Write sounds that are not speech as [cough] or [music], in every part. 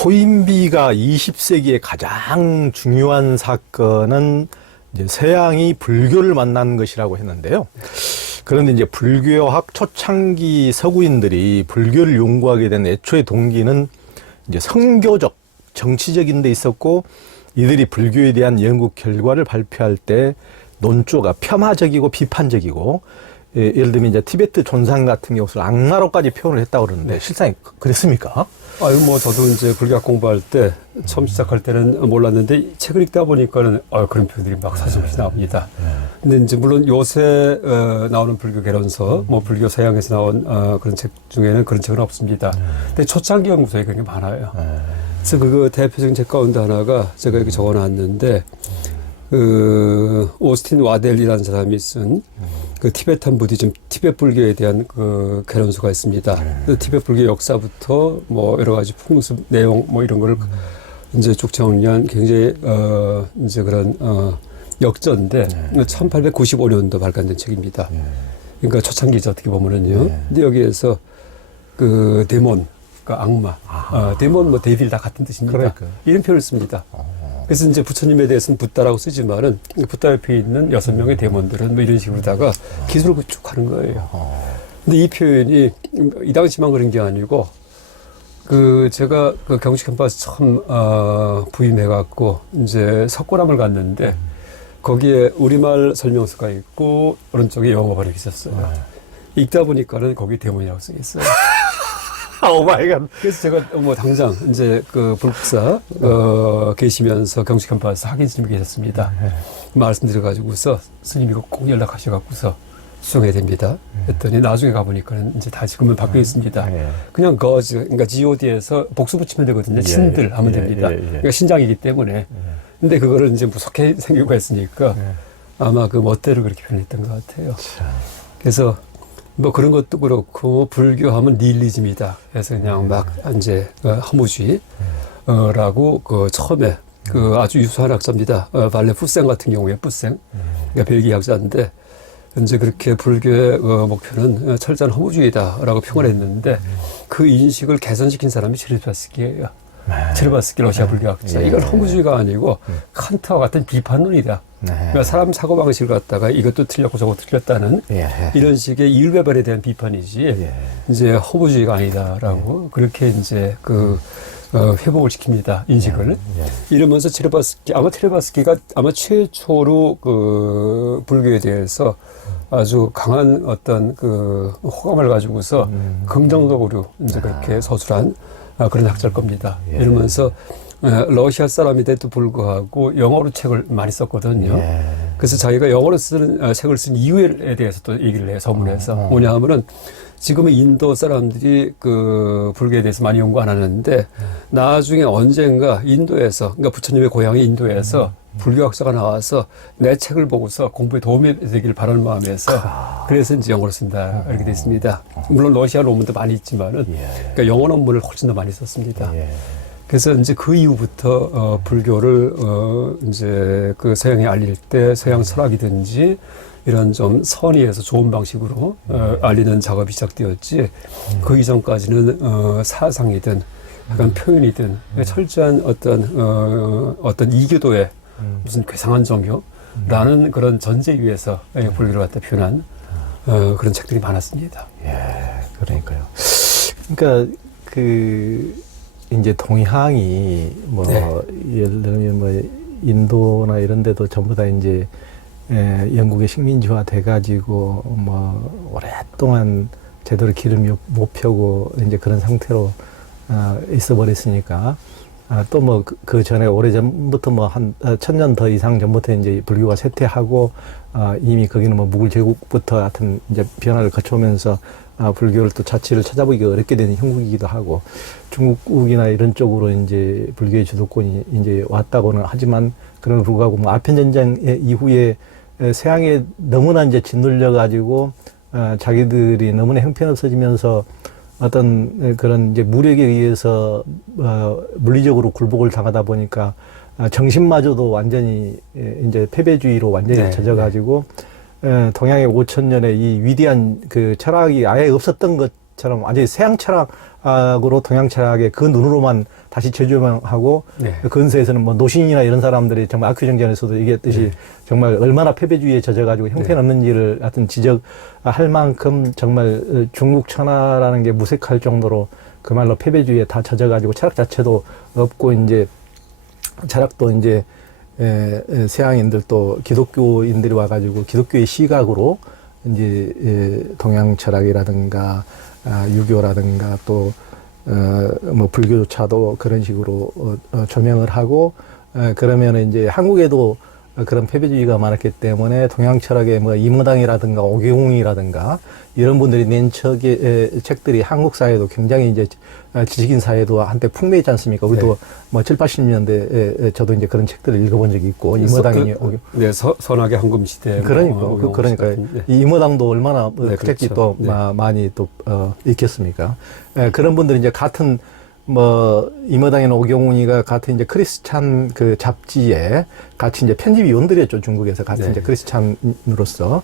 토인비가 20세기의 가장 중요한 사건은 이제 서양이 불교를 만난 것이라고 했는데요. 그런데 이제 불교학 초창기 서구인들이 불교를 연구하게 된 애초의 동기는 이제 성교적, 정치적인 데 있었고 이들이 불교에 대한 연구 결과를 발표할 때 논조가 폄하적이고 비판적이고 예, 예를 들면 이제 티베트 존상 같은 경우는 악마로까지 표현을 했다고 그러는데 실상 그랬습니까? 아유, 뭐, 저도 이제 불교학 공부할 때, 처음 시작할 때는 몰랐는데, 책을 읽다 보니까는, 아 그런 표현들이 막 사실없이 나옵니다. 근데 이제, 물론 요새, 어, 나오는 불교 개론서, 뭐, 불교 서양에서 나온, 어, 그런 책 중에는 그런 책은 없습니다. 근데 초창기 연구소에 그런 게 많아요. 그래서 그 대표적인 책 가운데 하나가 제가 여기 적어 놨는데, 그, 오스틴 와델이라는 사람이 쓴, 그 티베탄 부디즘, 티베트 불교에 대한 그 개론서가 있습니다. 그 티베트 불교 역사부터 뭐 여러 가지 풍습, 내용 뭐 이런 거를 이제 쭉 정리한 굉장히, 어, 이제 그런, 어, 역전인데, 1895년도 발간된 책입니다. 그러니까 초창기죠, 어떻게 보면은요. 근데 여기에서 그 데몬, 그 악마, 어, 데몬 뭐 데빌 다 같은 뜻입니다. 그러니까요. 이런 표현을 씁니다. 그래서 이제 부처님에 대해서는 붓다라고 쓰지만은 붓다 옆에 있는 여섯 명의 데몬들은 뭐 이런 식으로다가 기술을 구축하는 거예요. 근데 이 표현이 이 당시만 그런 게 아니고 그 제가 그 경식 캠퍼스 처음 어, 부임해갖고 이제 석고람을 갔는데 거기에 우리말 설명서가 있고 오른쪽에 영어 번역이 있었어요. 읽다 보니까는 거기 데몬이라고 쓰겠어요. [laughs] 오 마이 갓. 그래서 제가 뭐 당장 이제 그 불국사 어, 계시면서 경식 캠퍼스 학인 스님이 계셨습니다. 말씀드려가지고서 스님이 꼭 연락하셔갖고서 수정해야 됩니다. 했더니 나중에 가보니까는 이제 다 지금은 바뀌어 있습니다. 예. 그냥 거즈, 그러니까 God에서 복수 붙이면 되거든요. 예, 신들 하면 예, 됩니다. 예, 예. 그러니까 신장이기 때문에. 근데 그거를 이제 무섭게 생기고 했으니까 예. 아마 그 멋대로 그렇게 표현했던 것 같아요. 그래서 뭐 그런 것도 그렇고 불교하면 닐리즘이다. 그래서 그냥 막 이제 어, 허무주의라고 그 처음에 그 아주 유수한 학자입니다. 어, 발레 푸생 같은 경우에 푸생, 그러니까 벨기에 학자인데 이제 그렇게 불교의 어, 목표는 어, 철저한 허무주의다라고 평을 했는데 그 인식을 개선시킨 사람이 체르바스키예요. 체르바스키 러시아 불교학자. 예. 이건 허무주의가 아니고 칸트와 같은 비판론이다. 네. 그러니까 사람 사고 방식을 갖다가 이것도 틀렸고 저것도 틀렸다는 예. 이런 식의 일배반에 대한 비판이지 예. 이제 허무주의가 아니다라고 그렇게 이제 그 어, 회복을 시킵니다 인식을 예. 이러면서 체르바스키 아마 체르바스키가 아마 최초로 그 불교에 대해서 아주 강한 어떤 그 호감을 가지고서 음. 긍정적으로 이제 그렇게 서술한 아, 그런 학자일 겁니다. 예. 이러면서 에, 러시아 사람인데도 불구하고 영어로 책을 많이 썼거든요. 예. 그래서 자기가 영어로 쓰는 아, 책을 쓴 이유에 대해서 또 얘기를 해요 서문에서 어. 뭐냐 하면은 지금은 인도 사람들이 그 불교에 대해서 많이 연구 안 하는데 나중에 언젠가 인도에서 그러니까 부처님의 고향이 인도에서 불교학자가 나와서 내 책을 보고서 공부에 도움이 되기를 바라는 마음에서 그래서 이제 영어로 쓴다 이렇게 돼 있습니다. 물론 러시아 논문도 많이 있지만은 예. 그러니까 영어 논문을 훨씬 더 많이 썼습니다. 예. 그래서 이제 그 이후부터 어, 불교를 어, 이제 그 서양에 알릴 때 서양 철학이든지 이런 좀 선의에서 좋은 방식으로 어, 알리는 작업이 시작되었지. 그 이전까지는 어, 사상이든 약간 표현이든 철저한 어떤 어, 어떤 이교도의 무슨 괴상한 종교라는 그런 전제 위에서 예, 불교를 갖다 표현한 어, 그런 책들이 많았습니다. 예, 그러니까요. 그러니까 그 이제 동향이 뭐 네. 예를 들면 뭐 인도나 이런 데도 전부 다 이제 에, 영국의 식민지화 돼가지고 뭐 오랫동안 제대로 기름이 못 펴고 이제 그런 상태로 아, 있어 버렸으니까 아, 또 뭐 그 전에 오래 전부터 뭐 한 천년 더 이상 전부터 이제 불교가 쇠퇴하고 아, 이미 거기는 뭐 무굴 제국부터 하여튼 이제 변화를 거쳐오면서 아, 불교를 또 자취를 찾아보기가 어렵게 되는 형국이기도 하고 중국이나 이런 쪽으로 이제 불교의 주도권이 이제 왔다고는 하지만 그런 불구하고 뭐 아편 전쟁 이후에 서양에 너무나 이제 짓눌려 가지고 어, 자기들이 너무나 형편없어지면서 어떤 그런 이제 무력에 의해서 어, 물리적으로 굴복을 당하다 보니까 아, 정신마저도 완전히 예, 이제 패배주의로 완전히 네, 젖어가지고 예, 동양의 5천 년의 이 위대한 그 철학이 아예 없었던 것 철학처럼 완전히 서양 철학으로 동양 철학의 그 눈으로만 다시 재조명하고 네. 근세에서는 뭐 노신이나 이런 사람들이 정말 아큐정전에서도 얘기했듯이 네. 정말 얼마나 패배주의에 젖어가지고 형편없는지를 하여튼 지적할 만큼 정말 어, 중국 천하라는 게 무색할 정도로 그말로 패배주의에 다 젖어가지고 철학 자체도 없고 이제 철학도 이제 에, 에, 서양인들도 기독교인들이 와가지고 기독교의 시각으로 이제 에, 동양 철학이라든가 아, 유교라든가 또 어, 뭐 불교조차도 그런 식으로 어, 어, 조명을 하고 에, 그러면 이제 한국에도 그런 패배주의가 많았기 때문에 동양 철학의 뭐 이무당이라든가 오경웅이라든가 이런 분들이 낸 책의 에, 책들이 한국 사회도 굉장히 이제 어, 지식인 사회도 한때 풍미했지 않습니까? 우리도 네. 뭐 7, 80년대에 저도 이제 그런 책들을 읽어본 적이 있고 이무당이 그, 오경 네, 서, 선악의 황금 시대. 그러니까 뭐, 그, 뭐 그러니까 네. 이 이모당도 얼마나 네, 책이 그렇죠. 또 네. 마- 많이 또 어, 읽겠습니까? 예, 그런 분들이 이제 같은 뭐 이모당이나 오경훈이가 같은 이제 크리스찬 그 잡지에 같이 이제 편집위원들이었죠 중국에서 같은 네. 이제 크리스찬으로서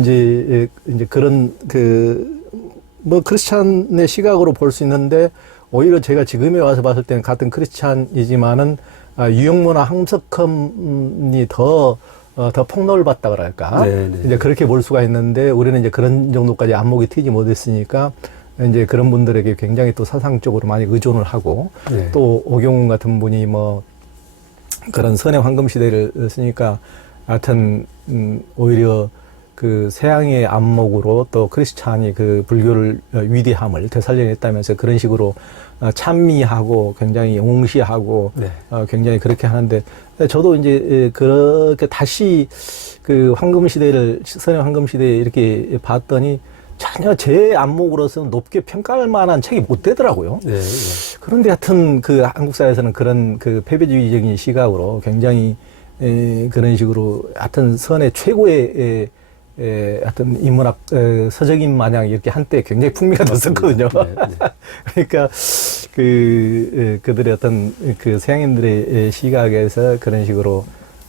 이제 예, 이제 그런 그 뭐 크리스찬의 시각으로 볼 수 있는데 오히려 제가 지금에 와서 봤을 때는 같은 크리스찬이지만은 아, 유형문화 함석헌이 더, 어, 더 폭로를 받다 그럴까. 네, 네. 이제 그렇게 볼 수가 있는데 우리는 이제 그런 정도까지 안목이 튀지 못했으니까 이제 그런 분들에게 굉장히 또 사상적으로 많이 의존을 하고 네. 또 오경훈 같은 분이 뭐 그런 선의 황금 시대를 쓰니까 하여튼 음, 오히려 그 서양의 안목으로 또 크리스찬이 그 불교를 어, 위대함을 되살려냈다면서 그런 식으로 어, 찬미하고 굉장히 영웅시하고 네. 어, 굉장히 그렇게 하는데 저도 이제 에, 그렇게 다시 그 황금 시대를 선의 황금 시대에 이렇게 봤더니 전혀 제 안목으로서는 높게 평가할 만한 책이 못 되더라고요. 네. 네. 그런데 하여튼 그 한국 사회에서는 그런 그 패배주의적인 시각으로 굉장히 에, 그런 식으로 하여튼 선의 최고의 에, 에, 하여튼 인문학 에, 서적인 마냥 이렇게 한때 굉장히 풍미가 됐었거든요. 네, 네. [laughs] 그러니까 그 에, 그들의 어떤 그 서양인들의 에, 시각에서 그런 식으로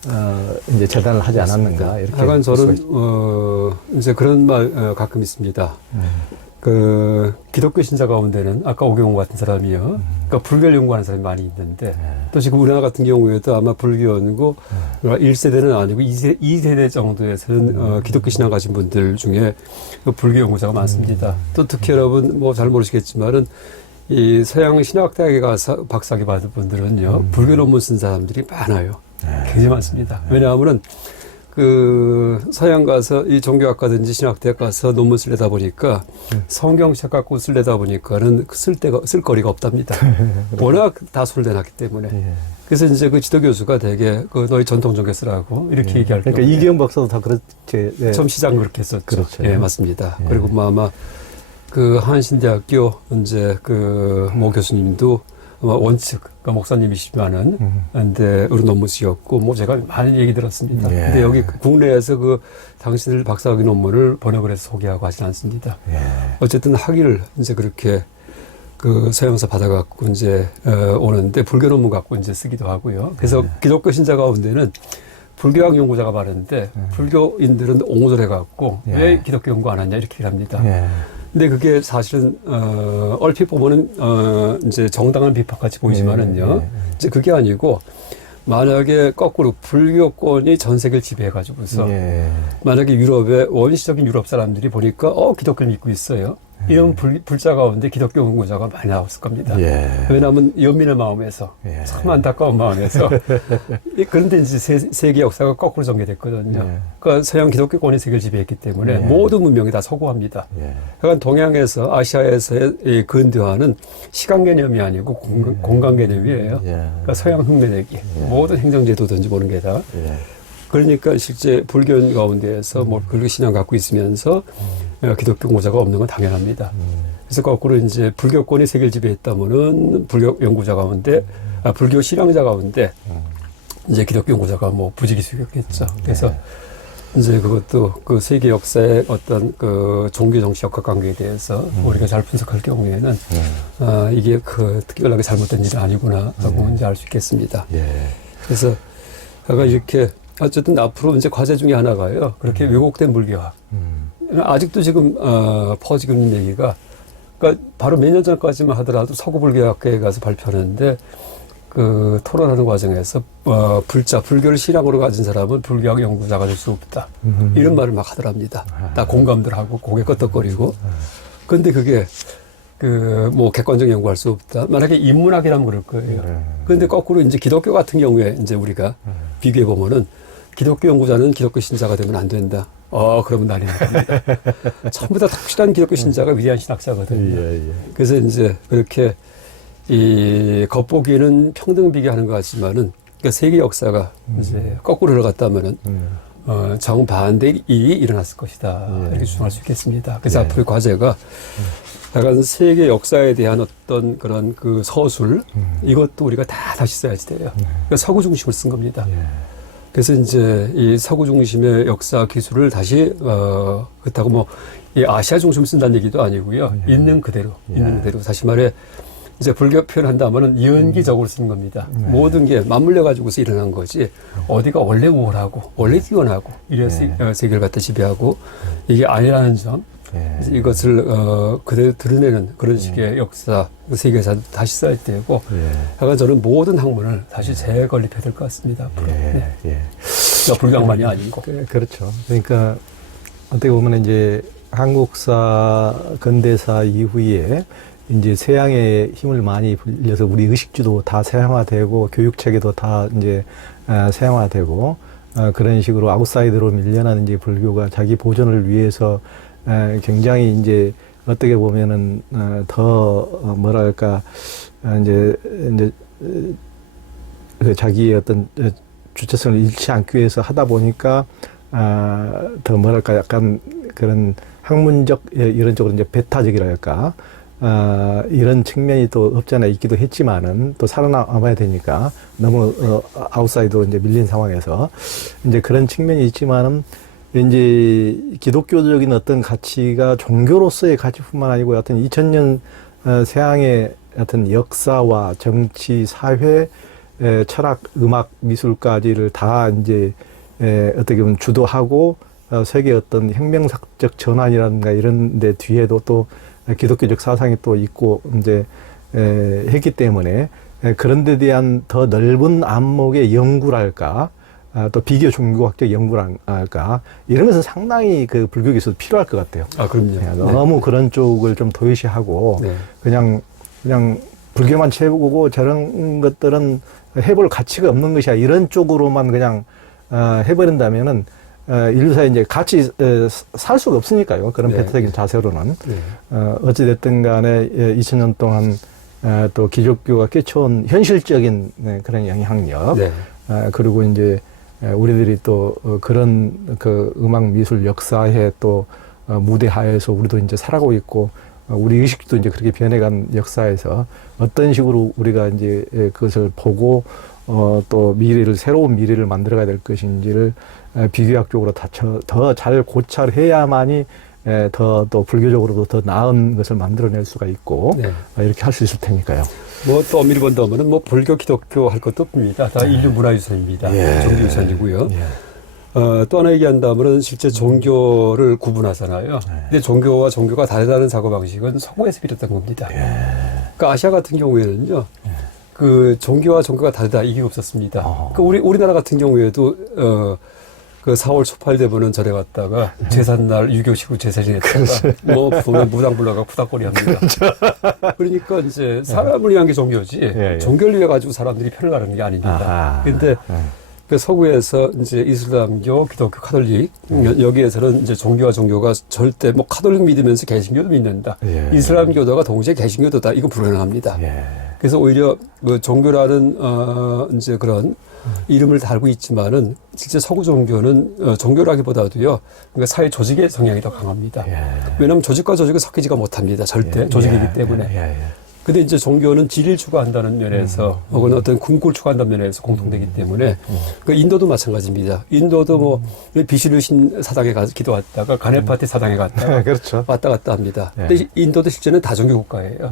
어 이제 재단을 하지 않았는가 이렇게 수가 저는 있- 어 이제 그런 말 어, 가끔 있습니다. 그 기독교 신자 가운데는 아까 오경호 같은 사람이요. 그러니까 불교를 연구하는 사람이 많이 있는데 또 지금 우리나라 같은 경우에도 아마 불교 연구 1세대는 아니고 2세, 2세대 정도에서는 어, 기독교 신앙 가진 분들 중에 그 불교 연구자가 많습니다. 또 특히 여러분 뭐 잘 모르시겠지만은 이 서양 신학대학에 가서 박사학위 받은 분들은요 불교 논문 쓴 사람들이 많아요. 굉장히 많습니다. 왜냐하면은 그 서양 가서 이 종교학과든지 신학대학 가서 논문 쓰려다 보니까 성경책 갖고 쓰려다 보니까는 그쓸 데가 쓸 거리가 없답니다. [laughs] 워낙 다 소홀해놨기 때문에. 예. 그래서 이제 그 지도 교수가 되게 그 너희 전통 종교 쓰라고 이렇게 예. 얘기할 그러니까 이기영 박사도 다 그렇게 예. 처음 시작 그렇게 했었죠. 그렇죠. 예, 맞습니다. 예. 그리고 뭐 아마 그 한신대학교 이제 그 모 교수님도 아마 원칙 그 목사님이시지만은 음. 근데 우리 논문 쓰였고 뭐 제가 많은 얘기 들었습니다. 예. 근데 여기 국내에서 그 당신들 박사학위 논문을 번역을 해서 소개하고 하진 않습니다. 예. 어쨌든 학위를 이제 그렇게 그 서양서 받아갖고 이제 어, 오는데 불교 논문 갖고 이제 쓰기도 하고요. 그래서 네. 기독교 신자 가운데는 불교학 연구자가 많은데 불교인들은 옹호를 해갖고 예. 왜 기독교 연구 안 하냐 이렇게 합니다. 예. 근데 그게 사실은 어, 얼핏 보면은 어, 이제 정당한 비판같이 보이지만은요. 예, 예, 이제 그게 아니고 만약에 거꾸로 불교권이 전 세계를 지배해가지고서 예. 만약에 유럽의 원시적인 유럽 사람들이 보니까 어 기독교를 믿고 있어요. 이런 불, 불자 가운데 기독교 연구자가 많이 나왔을 겁니다. 예. 왜냐하면 연민의 마음에서 예. 참 안타까운 마음에서 [laughs] 이- 그런데 이제 세, 세계 역사가 거꾸로 전개됐거든요. 예. 그러니까 서양 기독교권이 세계를 지배했기 때문에 예. 모든 문명이 다 서구합니다. 예. 그러니까 동양에서 아시아에서의 이 근대화는 시간 개념이 아니고 공, 공간 개념이에요. 예. 그러니까 서양 흉내내기 모든 행정제도든지 모든 게 다. 예. 그러니까 실제 불교 가운데에서 뭐 불교 신앙 갖고 있으면서 어, 기독교 공자가 없는 건 당연합니다. 그래서 거꾸로 이제 불교권이 세계를 지배했다면은 불교 연구자 가운데 아, 불교 신앙자 가운데 이제 기독교 연구자가 뭐 부지기수였겠죠. 그래서 이제 그것도 그 세계 역사의 어떤 그 종교 정치 역학 관계에 대해서 우리가 잘 분석할 경우에는 아, 이게 그 특별하게 잘못된 일이 아니구나 하고 이제 알 수 있겠습니다. 예. 그래서 약간 이렇게 어쨌든 앞으로 이제 과제 중에 하나가요. 그렇게 왜곡된 불교학. 음. 아직도 지금 어, 퍼지고 있는 얘기가 그러니까 바로 몇 년 전까지만 하더라도 서구 불교학회에 가서 발표하는데 그 토론하는 과정에서 어, 불자 불교를 신앙으로 가진 사람은 불교학 연구자가 될 수 없다 음. 이런 말을 막 하더랍니다. 다 공감들 하고 고개 끄덕거리고. 근데 그게 그 뭐 객관적 연구할 수 없다. 만약에 인문학이라면 그럴 거예요. 네. 그런데 거꾸로 이제 기독교 같은 경우에 이제 우리가 비교해 보면은 기독교 연구자는 기독교 신자가 되면 안 된다. 어, 그러면 난리 납니다. 전부 다 확실한 기독교 신자가 위대한 신학자거든요. 예, 예. 그래서 이제 그렇게 이 겉보기에는 평등 비교하는 것 같지만은 그러니까 세계 역사가 이제 거꾸로 흘러갔다면은 음. 어, 정반대 일이 일어났을 것이다. 예. 이렇게 주장할 수 있겠습니다. 그래서 예. 앞으로의 과제가 약간 세계 역사에 대한 어떤 그런 그 서술 음. 이것도 우리가 다 다시 써야지 돼요. 그러니까 서구 중심을 쓴 겁니다. 예. 그래서 이제 이 서구 중심의 역사 기술을 다시 어 그렇다고 뭐 이 아시아 중심 쓴다는 얘기도 아니고요. 예. 있는 그대로 예. 있는 그대로 다시 말해 이제 불교 표현한다면은 연기적으로 쓰는 겁니다. 네. 모든 게 맞물려 가지고서 일어난 거지 어디가 원래 우월하고 원래 뛰어나고 이래서 네. 어, 세계를 갖다 지배하고 이게 아니라는 점 예. 이것을 어 그대로 드러내는 그런 식의 역사 세계에서 다시 써야 되고 예. 하여간 저는 모든 학문을 다시 재건립해야 될 것 같습니다. 앞으로. 네. 예. 예. 그러니까 불교만이 아니고. 그- 그렇죠. 그러니까 어떻게 보면 이제 한국사 근대사 이후에 이제 서양의 힘을 많이 빌려서 우리 의식주도 다 서양화되고 교육 체계도 다 이제 아, 서양화되고 어, 그런 식으로 아웃사이드로 밀려나는 이제 불교가 자기 보존을 위해서 에, 굉장히 이제 어떻게 보면은 어, 더 어, 뭐랄까 어, 이제 이제 어, 그 자기의 어떤 어, 주체성을 잃지 않기 위해서 하다 보니까 아, 더 뭐랄까 약간 그런 학문적 예, 이런 쪽으로 이제 배타적이랄까 아, 이런 측면이 또 없잖아 있기도 했지만은 또 살아남아야 되니까 너무 어, 아웃사이드로 이제 밀린 상황에서 이제 그런 측면이 있지만은 이제 기독교적인 어떤 가치가 종교로서의 가치뿐만 아니고 어떤 2000년 어, 서양의 어떤 역사와 정치, 사회, 에, 철학, 음악, 미술까지를 다 이제 에, 어떻게 보면 주도하고 어, 세계 어떤 혁명사적 전환이라든가 이런 데 뒤에도 또 기독교적 사상이 또 있고 이제 에, 했기 때문에 에, 그런 데 대한 더 넓은 안목의 연구랄까 아, 또 비교 종교학적 연구랄까 이런 것은 상당히 그 불교에서 필요할 것 같아요. 아, 그럼요. 예, 너무 그런 쪽을 좀 도외시하고 네. 그냥 그냥 불교만 채우고 저런 것들은 해볼 가치가 없는 것이야 이런 쪽으로만 그냥 어, 해버린다면은 어, 인류사에 이제 같이 에, 살 수가 없으니까요 그런 네. 배타적인 자세로는 네. 어, 어찌됐든 간에 예, 2000년 동안 어, 또 기독교가 끼쳐온 현실적인 네, 그런 영향력 네. 아, 그리고 이제 에, 우리들이 또 어, 그런 그 음악 미술 역사의 또 어, 무대 하에서 우리도 이제 살아가고 있고 어, 우리 의식도 이제 그렇게 변해간 역사에서 어떤 식으로 우리가 이제 에, 그것을 보고 어, 또 미래를 새로운 미래를 만들어가야 될 것인지를 에, 비교학적으로 더 잘 고찰해야만이 더 또 불교적으로도 더 나은 것을 만들어낼 수가 있고 네. 어, 이렇게 할 수 있을 테니까요. 뭐 또 엄밀히 본다면은 뭐 불교, 기독교 할 것도 없습니다. 다 인류 문화유산입니다. 예. 종교유산이고요. 예. 어, 또 하나 얘기한다면은 실제 종교를 구분하잖아요. 네. 근데 종교와 종교가 다르다는 사고 방식은 서구에서 비롯된 겁니다. 예. 그러니까 아시아 같은 경우에는요. 그 종교와 종교가 다르다 이게 없었습니다. 어. 그 우리 우리나라 같은 경우에도 어. 그 4월 초팔 되면은 절에 갔다가 제삿날 유교식으로 제사지냈다가 뭐 보면 무당 불러가 쿠닥거리 합니다. [laughs] 그러니까 이제 사람을 위한 게 종교지 예, 예. 종교를 위해 가지고 사람들이 편을 가르는 게 아닙니다. 근데 예. 그 서구에서 이제 이슬람교, 기독교, 카톨릭 여- 여기에서는 이제 종교와 종교가 절대 뭐 카톨릭 믿으면서 개신교도 믿는다. 예. 이슬람교도가 동시에 개신교도다. 이거 불가능합니다. 예. 그래서 오히려 그 종교라는 어 이제 그런 이름을 달고 있지만은 실제 서구 종교는 어, 종교라기보다도요. 그러니까 사회 조직의 성향이 더 강합니다. 예. 왜냐하면 조직과 조직은 섞이지가 못합니다. 절대 조직이기 예, 때문에. 예, 예. 근데 이제 종교는 질을 추구한다는 면에서 혹은 어떤 궁극을 추구한다는 면에서 공통되기 때문에 그 인도도 마찬가지입니다. 인도도 뭐 비슈르 신 사당에 가서 기도했다가 가네파티 사당에 갔다가 [laughs] 그렇죠. 왔다 갔다 합니다. 예. 근데 인도도 실제는 다종교 국가예요.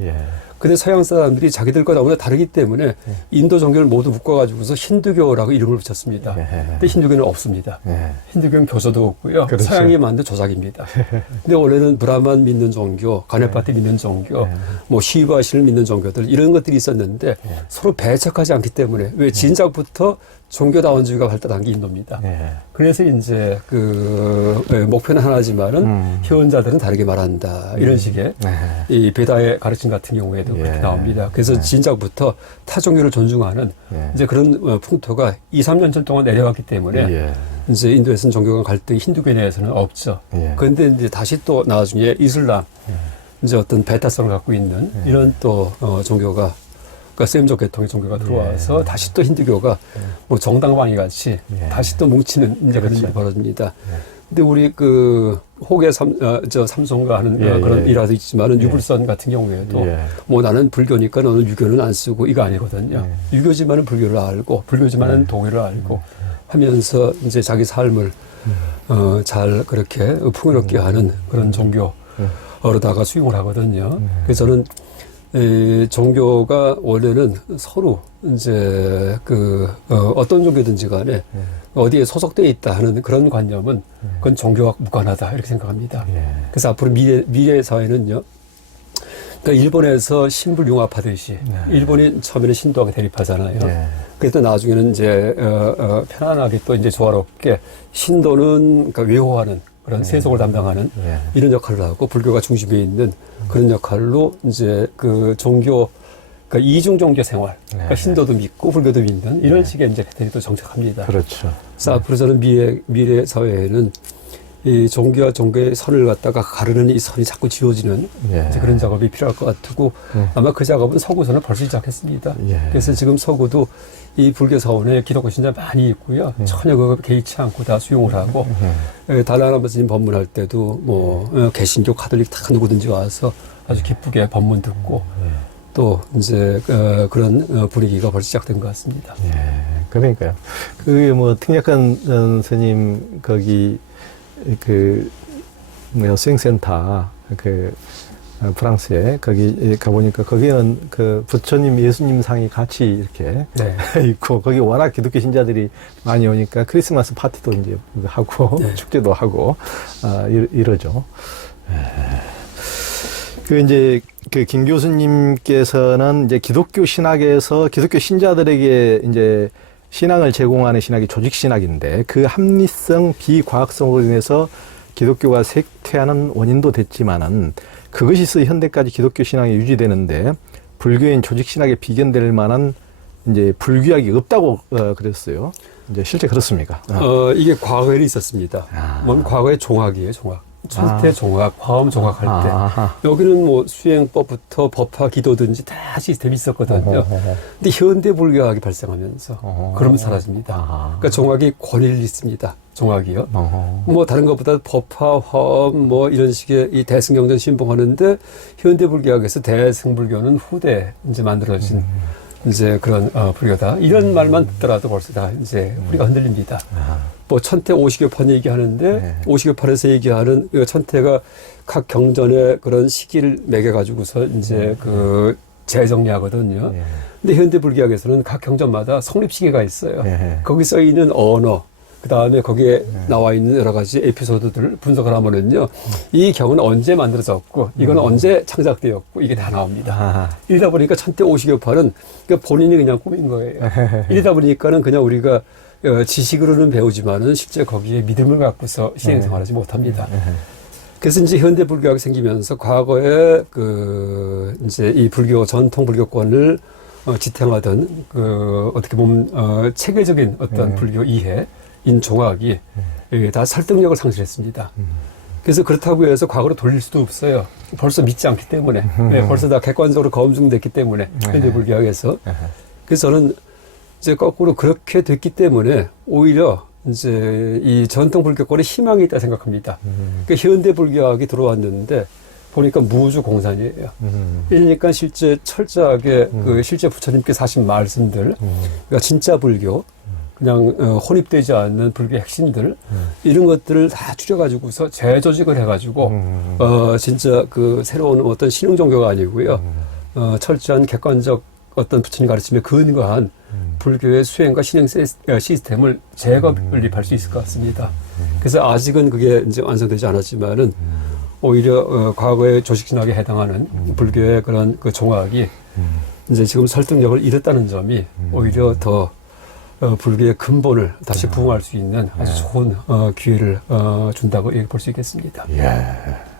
예. 근데 서양 사람들이 자기들과 너무나 다르기 때문에 인도 종교를 모두 묶어가지고서 힌두교라고 이름을 붙였습니다. 예. 근데 힌두교는 없습니다. 예. 힌두교는 교서도 없고요. 그렇죠. 서양이 만든 조작입니다. [laughs] 근데 원래는 브라만 믿는 종교, 가네파티 믿는 종교, 네. 뭐 시바신을 믿는 종교들 이런 것들이 있었는데 서로 배척하지 않기 때문에 왜 진작부터 종교다원주의가 발달한 게 인도입니다. 예. 그래서 이제 그 예, 목표는 하나지만은 음. 회원자들은 다르게 말한다 이런 식의 네. 이 베다의 가르침 같은 경우에도 예. 그렇게 나옵니다. 그래서 진작부터 타 종교를 존중하는 예. 이제 그런 어, 풍토가 2, 3년 전 동안 내려왔기 때문에 예. 이제 인도에서는 종교 간 갈등이 힌두교 내에서는 없죠. 예. 그런데 이제 다시 또 나중에 이슬람 이제 어떤 베타성을 갖고 있는 예. 이런 또 어, 종교가 그러니까 셈족 계통의 종교가 들어와서 다시 또 힌두교가 뭐 정당방위 같이 예. 다시 또 뭉치는 이제 그런 그렇죠. 일이 벌어집니다. 근데 우리 그 호계 삼, 어, 저 삼성가 하는 예, 어, 그런 예. 일화도 있지만은 유불선 같은 경우에도 예. 뭐 나는 불교니까 너는 유교는 안 쓰고 이거 아니거든요. 예. 유교지만은 불교를 알고 불교지만은 도교를 알고 하면서 이제 자기 삶을 어, 잘 그렇게 풍요롭게 하는 그런 종교로다가 수용을 하거든요. 그래서 저는 이 종교가 원래는 서로 이제 그 어, 어떤 종교든지 간에 어디에 소속돼 있다 하는 그런 관념은 그건 종교와 무관하다 이렇게 생각합니다. 예. 그래서 앞으로 미래, 미래 사회는요. 그러니까 일본에서 신불 융합하듯이 일본이 처음에는 신도하고 대립하잖아요. 예. 그래도 나중에는 이제 어, 어, 편안하게 또 이제 조화롭게 신도는 그러니까 외호하는 그런 세속을 담당하는 예. 이런 역할을 하고 불교가 중심에 있는 그런 역할로 이제 그 종교 그러니까 이중 종교 생활 그러니까 네. 신도도 믿고 불교도 믿는 이런 식의 이제 패턴이 또 정착합니다. 그렇죠. 그래서 앞으로 저는 미래, 미래 사회에는 이 종교와 종교의 선을 갖다가 가르는 이 선이 자꾸 지워지는 예. 이제 그런 작업이 필요할 것 같고 예. 아마 그 작업은 서구에서는 벌써 시작했습니다. 예. 그래서 지금 서구도 이 불교 사원에 기독교 신자 많이 있고요. 전혀 그거 개의치 않고 다 수용을 하고 에, 달라나바 스님 법문할 때도 뭐 어, 개신교 카톨릭 다 누구든지 와서 아주 기쁘게 법문 듣고 또 이제 어, 그런 어, 분위기가 벌써 시작된 것 같습니다. 예, 그러니까요. 그게 뭐 특약한 어, 스님 거기 그 뭐야 수행센터 그 어, 프랑스에 거기 가보니까 거기는 그 부처님 예수님 상이 같이 이렇게 네. [laughs] 있고 거기 워낙 기독교 신자들이 많이 오니까 크리스마스 파티도 이제 하고 네. [laughs] 축제도 하고 아 이, 이러죠. 그 이제 그 김 교수님께서는 이제 기독교 신학에서 기독교 신자들에게 이제 신앙을 제공하는 신학이 조직 신학인데 그 합리성 비과학성으로 인해서 기독교가 쇠퇴하는 원인도 됐지만은 그것이 있어 현대까지 기독교 신앙이 유지되는데 불교인 조직 신학에 비견될 만한 이제 불교학이 없다고 어, 그랬어요. 이제 실제 그렇습니까? 어. 어, 이게 과거에는 있었습니다. 아. 뭔 과거의 종학이에요, 종학. 천태 종학, 화엄 종학할 때. 아하. 여기는 뭐 수행법부터 법화 기도든지 다 시스템이 있었거든요. 어허허허. 근데 현대 불교학이 발생하면서. 그러면 사라집니다. 아. 그러니까 종학이 권위를 있습니다. 종학이요. 어허. 뭐 다른 것보다 법화, 화엄 뭐 이런 식의 이 대승경전 신봉하는데 현대 불교학에서 대승불교는 후대 이제 만들어진 음. 이제 그런 어, 불교다. 이런 말만 듣더라도 벌써 다 이제 우리가 흔들립니다. 아. 뭐 천태 오시교판 얘기하는데 네. 오시교판에서 얘기하는 그 천태가 각 경전의 그런 시기를 매겨 가지고서 이제 그 재정리하거든요. 예. 근데 현대 불교학에서는 각 경전마다 성립 시기가 있어요. 예. 거기 써 있는 언어, 그 다음에 거기에 나와 있는 여러 가지 에피소드들을 분석을 하면은요, 이 경은 언제 만들어졌고, 이건 언제 창작되었고, 이게 다 나옵니다. 아하. 이러다 보니까 천태 오시교파는 그러니까 본인이 그냥 꾸민 거예요. [laughs] 이러다 보니까는 그냥 우리가 어, 지식으로는 배우지만은 실제 거기에 믿음을 갖고서 시행생활하지 못합니다. 그래서 이제 현대 불교학이 생기면서 과거에 그 이제 이 불교 전통 불교권을 어, 지탱하던 그 어떻게 보면 어, 체계적인 어떤 불교 이해 인종학이 예, 다 설득력을 상실했습니다. 그래서 그렇다고 해서 과거로 돌릴 수도 없어요. 벌써 믿지 않기 때문에 예, 벌써 다 객관적으로 검증됐기 때문에 현대 불교학에서 그래서 저는 이제 거꾸로 그렇게 됐기 때문에 오히려 이제 이 전통 불교권에 희망이 있다 생각합니다. 그러니까 현대 불교학이 들어왔는데 보니까 무주 공산이에요. 음. 이러니까 실제 철저하게 그 실제 부처님께서 하신 말씀들, 그러니까 진짜 불교, 그냥 어, 혼입되지 않는 불교의 핵심들 이런 것들을 다 줄여가지고서 재조직을 해가지고 음. 어 진짜 그 새로운 어떤 신흥 종교가 아니고요. 어, 철저한 객관적 어떤 부처님 가르침에 근거한 불교의 수행과 신행 시스- 어, 시스템을 재건립할 수 있을 것 같습니다. 그래서 아직은 그게 이제 완성되지 않았지만은 오히려 어, 과거의 조직신학에 해당하는 불교의 그런 그 종학이 이제 지금 설득력을 잃었다는 점이 오히려 더 어, 불교의 근본을 다시 부흥할 수 있는 아주 좋은 어, 기회를 어, 준다고 볼 수 있겠습니다. 예.